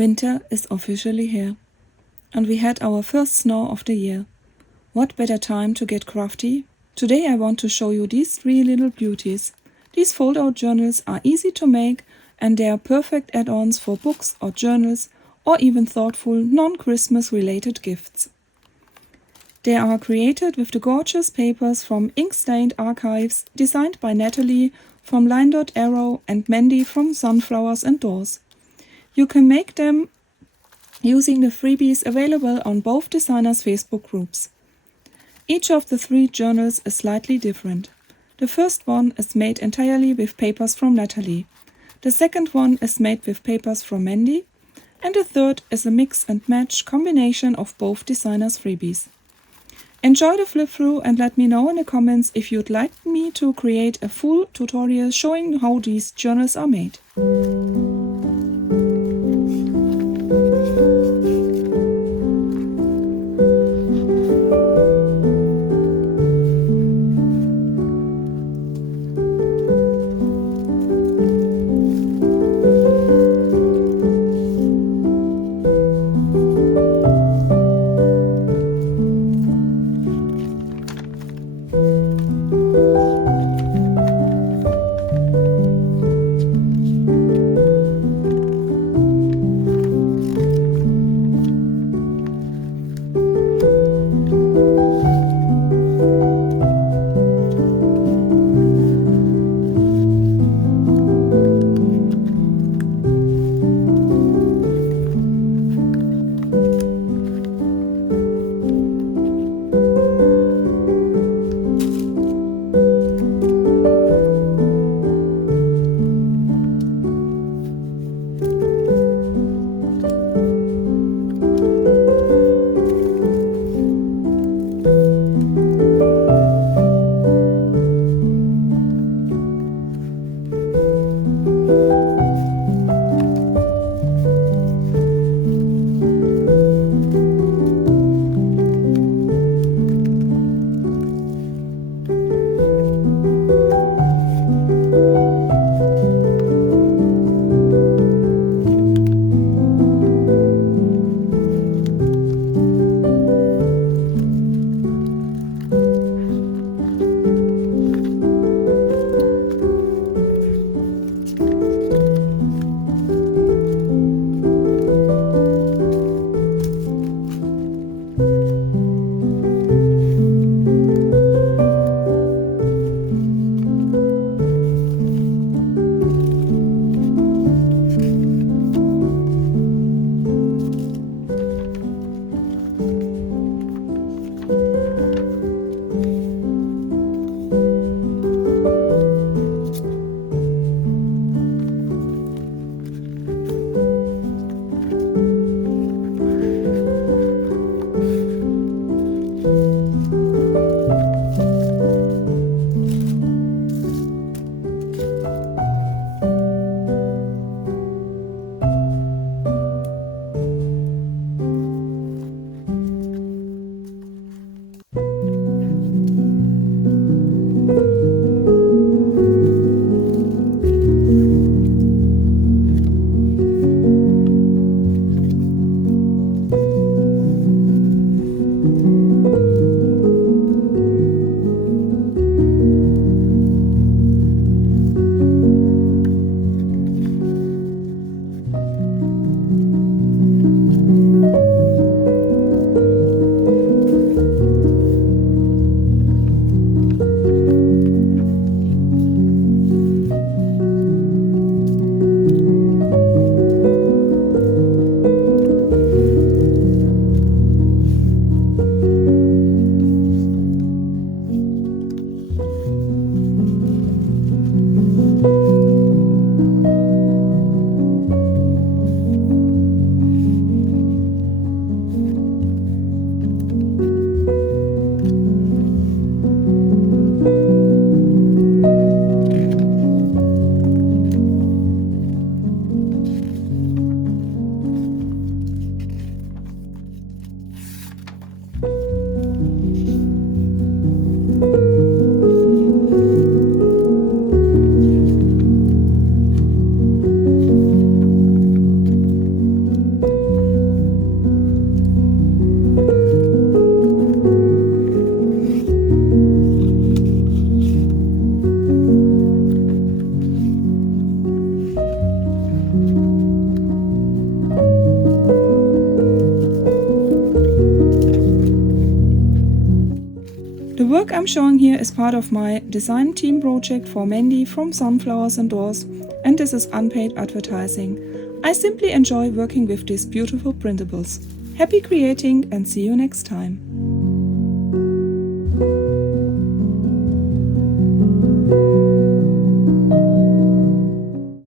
Winter is officially here, and we had our first snow of the year. What better time to get crafty? Today I want to show you these 3 little beauties. These fold-out journals are easy to make, and they are perfect add-ons for books or journals, or even thoughtful non-Christmas related gifts. They are created with the gorgeous papers from Ink-Stained Archives, designed by Nathalie from Line Dot Arrow and Mandy from Sunflowers and Dors. You can make them using the freebies available on both designers' Facebook groups. Each of the 3 journals is slightly different. The first one is made entirely with papers from Nathalie. The second one is made with papers from Mandy. And the third is a mix and match combination of both designers' freebies. Enjoy the flip through and let me know in the comments if you'd like me to create a full tutorial showing how these journals are made. The work I'm showing here is part of my design team project for Mandy from Sunflowers and Dors, and this is unpaid advertising. I simply enjoy working with these beautiful printables. Happy creating and see you next time.